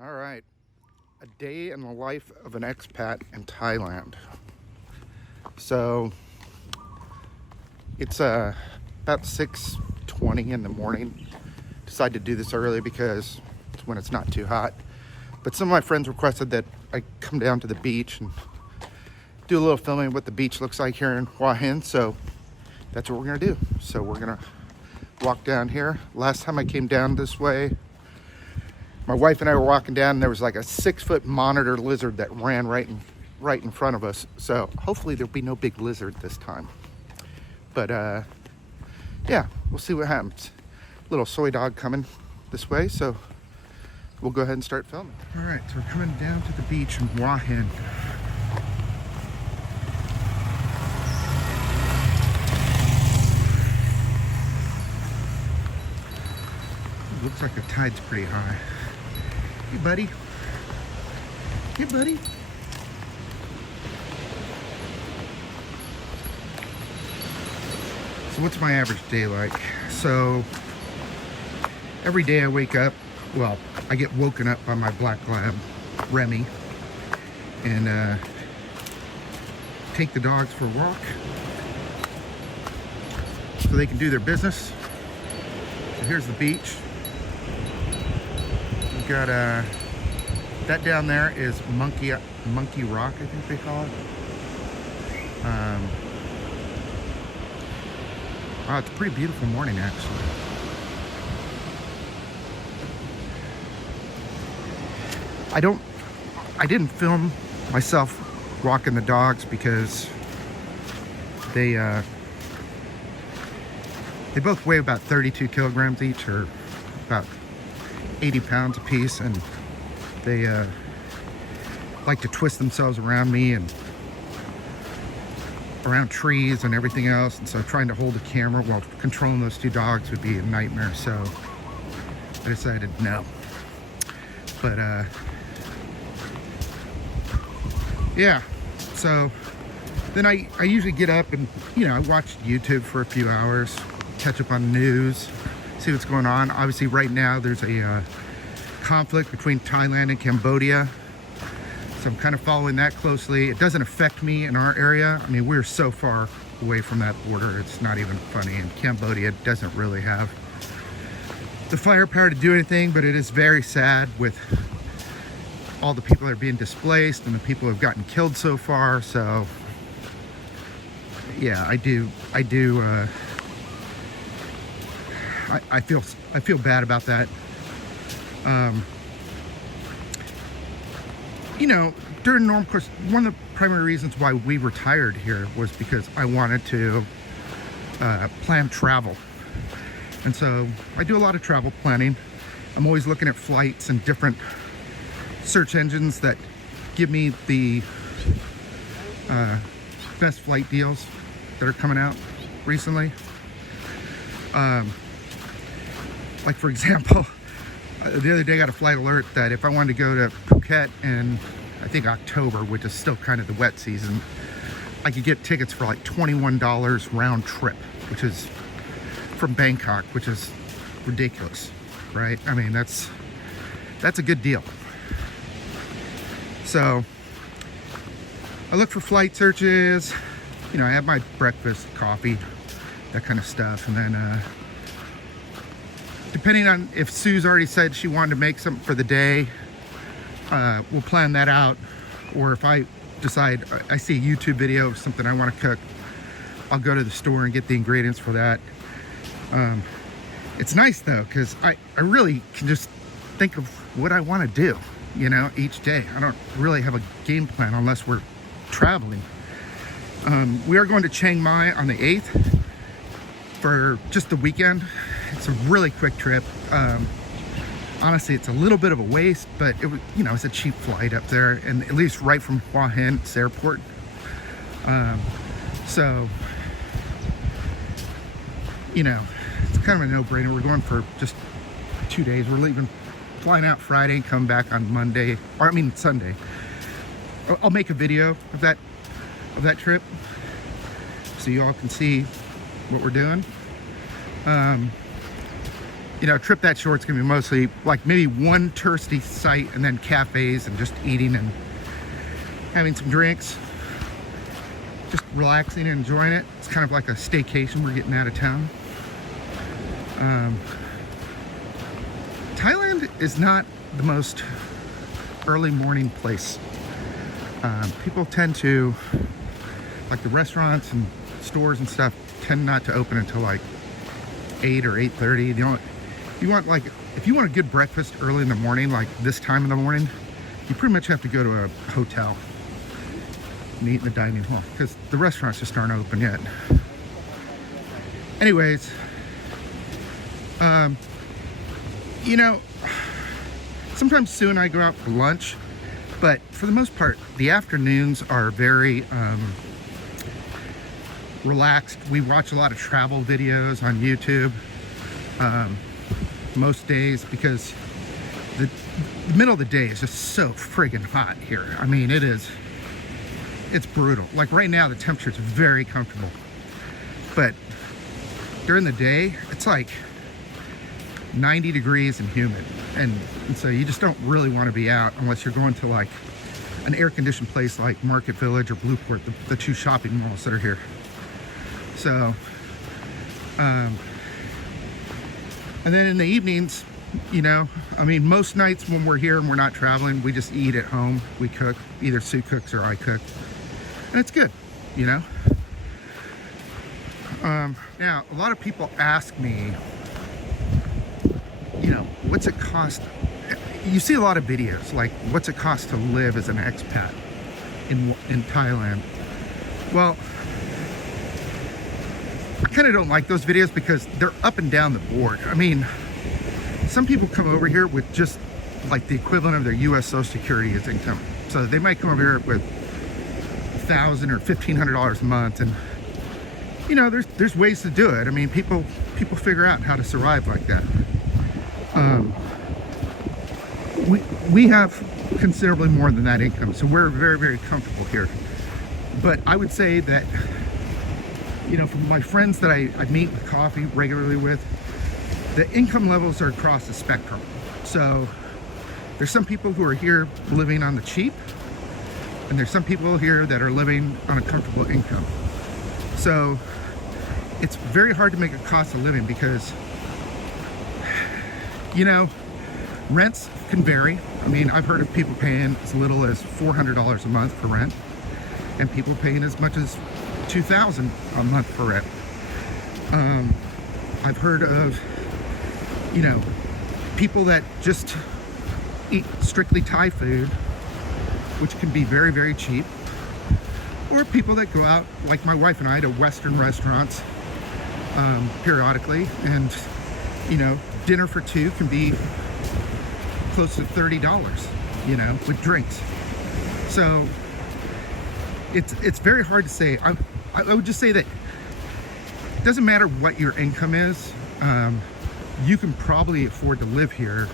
All right, a day in the life of an expat in Thailand. So it's about 6:20 in the morning. Decided to do this early because it's when it's not too hot. But some of my friends requested that I come down to the beach and do a little filming of what the beach looks like here in Hua Hin. So that's what we're gonna do. So we're gonna walk down here. Last time I came down this way, my wife and I were walking down and there was like a 6-foot monitor lizard that ran right in front of us. So hopefully there'll be no big lizard this time. But yeah, we'll see what happens. Little soy dog coming this way, so we'll go ahead and start filming. All right, so we're coming down to the beach in Hua Hin. Looks like the tide's pretty high. Hey, buddy. Hey, buddy. So what's my average day like? So every day I wake up, well, I get woken up by my black lab, Remy, and take the dogs for a walk so they can do their business. So here's the beach. We've got that down there is Monkey Rock, I think they call it. Wow, it's a pretty beautiful morning actually. I didn't film myself walking the dogs because they both weigh about 32 kilograms each, or about 80 pounds a piece, and they like to twist themselves around me and around trees and everything else, and so trying to hold a camera while controlling those two dogs would be a nightmare, so I decided no. But yeah, so then I usually get up and, I watch YouTube for a few hours, catch up on news, see what's going on. Obviously right now there's a conflict between Thailand and Cambodia, so I'm kind of following that closely. It doesn't affect me in our area. I mean, we're so far away from that border, it's not even funny, and Cambodia doesn't really have the firepower to do anything, but it is very sad with all the people that are being displaced and the people who have gotten killed so far. So yeah, I feel bad about that. During normal course, one of the primary reasons why we retired here was because I wanted to plan travel. And so I do a lot of travel planning. I'm always looking at flights and different search engines that give me the best flight deals that are coming out recently. Like for example, the other day I got a flight alert that if I wanted to go to Phuket in, I think, October, which is still kind of the wet season, I could get tickets for like $21 round trip, which is from Bangkok, which is ridiculous, right? I mean, that's a good deal. So I look for flight searches, I have my breakfast, coffee, that kind of stuff, and then depending on if Sue's already said she wanted to make something for the day, we'll plan that out. Or if I decide I see a YouTube video of something I want to cook, I'll go to the store and get the ingredients for that. It's nice though, because I really can just think of what I want to do, each day. I don't really have a game plan unless we're traveling. We are going to Chiang Mai on the 8th for just the weekend. It's a really quick trip. Honestly, it's a little bit of a waste, but it was, it's a cheap flight up there, and it leaves right from Hua Hin, it's the airport. So, it's kind of a no-brainer. We're going for just 2 days. We're flying out Friday and come back on Sunday. I'll make a video of that trip so you all can see what we're doing. you know, a trip that short's gonna be mostly like maybe one touristy site and then cafes and just eating and having some drinks, just relaxing and enjoying it. It's kind of like a staycation. We're getting out of town. Thailand is not the most early morning place. People tend to, like the restaurants and stores and stuff, tend not to open until like 8 or 8:30. You know, if you want a good breakfast early in the morning, like this time in the morning, you pretty much have to go to a hotel and eat in the dining hall because the restaurants just aren't open yet. Anyways, you know, sometimes Sue and I go out for lunch, but for the most part, the afternoons are very relaxed. We watch a lot of travel videos on YouTube most days because the middle of the day is just so friggin' hot here. I mean, it's brutal. Like right now, the temperature is very comfortable, but during the day, it's like 90 degrees and humid. And so you just don't really want to be out unless you're going to like an air-conditioned place like Market Village or Blueport, the two shopping malls that are here. So, and then in the evenings, you know, I mean, most nights when we're here and we're not traveling, we just eat at home. We cook, either Sue cooks or I cook. And it's good, you know? Now, a lot of people ask me, you know, what's it cost? You see a lot of videos, like, what's it cost to live as an expat in Thailand? Well, I kind of don't like those videos because they're up and down the board. I mean, some people come over here with just like the equivalent of their U.S. Social Security as income. So they might come over here with $1,000 or $1,500 a month, and you know, there's ways to do it. I mean, people figure out how to survive like that. We have considerably more than that income, so we're very, very comfortable here. But I would say that, you know, from my friends that I meet with coffee regularly with, the income levels are across the spectrum. So there's some people who are here living on the cheap, and there's some people here that are living on a comfortable income. So it's very hard to make a cost of living because, you know, rents can vary. I mean, I've heard of people paying as little as $400 a month for rent, and people paying as much as $2,000 a month for rent. I've heard of, you know, people that just eat strictly Thai food, which can be very, very cheap, or people that go out, like my wife and I, to Western restaurants periodically, and, you know, dinner for two can be close to $30, you know, with drinks. So it's very hard to say. I would just say that it doesn't matter what your income is, you can probably afford to live here.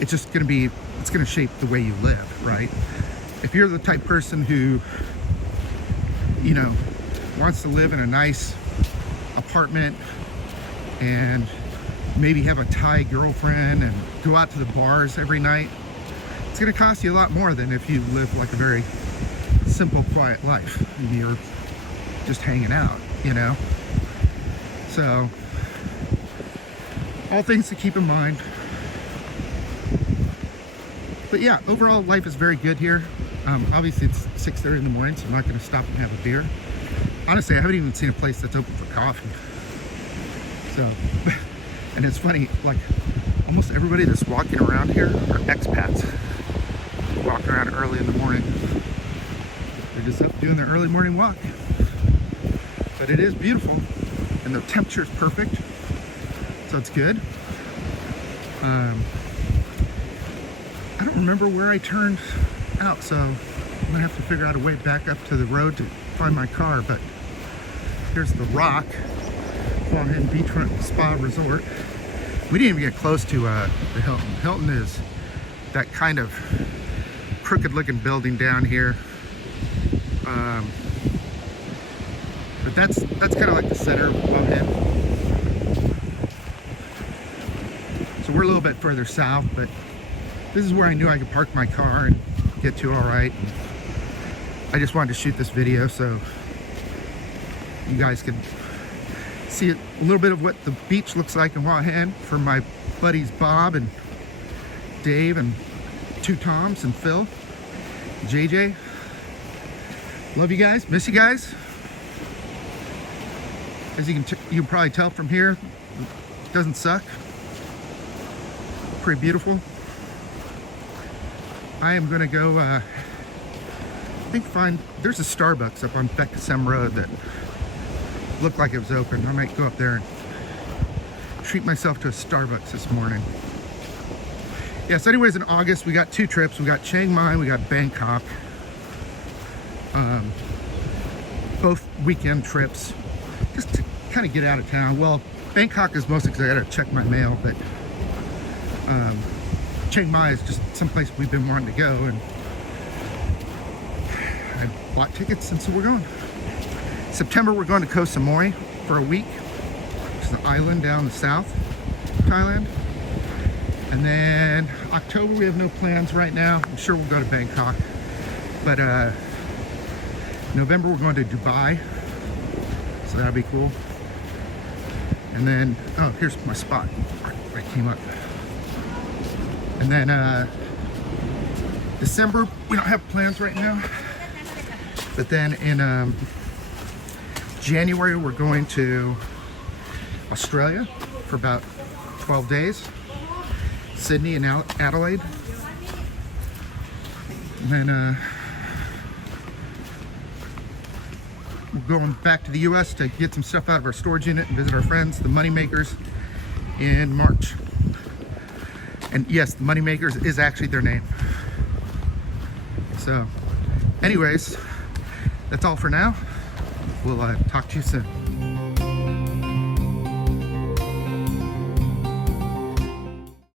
It's just going to shape the way you live, right? If you're the type of person who, you know, wants to live in a nice apartment and maybe have a Thai girlfriend and go out to the bars every night, it's going to cost you a lot more than if you live like a very simple, quiet life and you're just hanging out, you know? So, all things to keep in mind. But yeah, overall life is very good here. Obviously it's 6:30 in the morning, so I'm not going to stop and have a beer. Honestly, I haven't even seen a place that's open for coffee. So, and it's funny, like almost everybody that's walking around here are expats. Walking around early in the morning. They're just up doing their early morning walk. But it is beautiful, and the temperature is perfect, so it's good. I don't remember where I turned out, so I'm gonna have to figure out a way back up to the road to find my car. But here's the Rock, Hua Hin Beachfront Spa Resort. We didn't even get close to the Hilton. Hilton is that kind of crooked looking building down here. But that's kind of like the center of Hua Hin. we're a little bit further south, but this is where I knew I could park my car and get to all right. And I just wanted to shoot this video so you guys could see a little bit of what the beach looks like in Hua Hin from my buddies Bob and Dave and two Toms and Phil, JJ. Love you guys, miss you guys. As you can probably tell from here, it doesn't suck. Pretty beautiful. I am gonna go, I think there's a Starbucks up on Beckasem Road that looked like it was open. I might go up there and treat myself to a Starbucks this morning. Yes, anyways, in August, we got 2 trips. We got Chiang Mai, we got Bangkok. Both weekend trips, just to kind of get out of town. Well, Bangkok is mostly because I gotta check my mail, but Chiang Mai is just someplace we've been wanting to go, and I bought tickets, and so we're going. September, we're going to Koh Samui for a week, which is an island down the south of Thailand. And then October, we have no plans right now. I'm sure we'll go to Bangkok. But November, we're going to Dubai, so that'll be cool. And then, oh, here's my spot where I came up. And then December, we don't have plans right now. But then in January, we're going to Australia for about 12 days. Sydney and Adelaide. And then we're going back to the US to get some stuff out of our storage unit and visit our friends, the Moneymakers, in March. And yes, the Moneymakers is actually their name. So, anyways, that's all for now. We'll talk to you soon.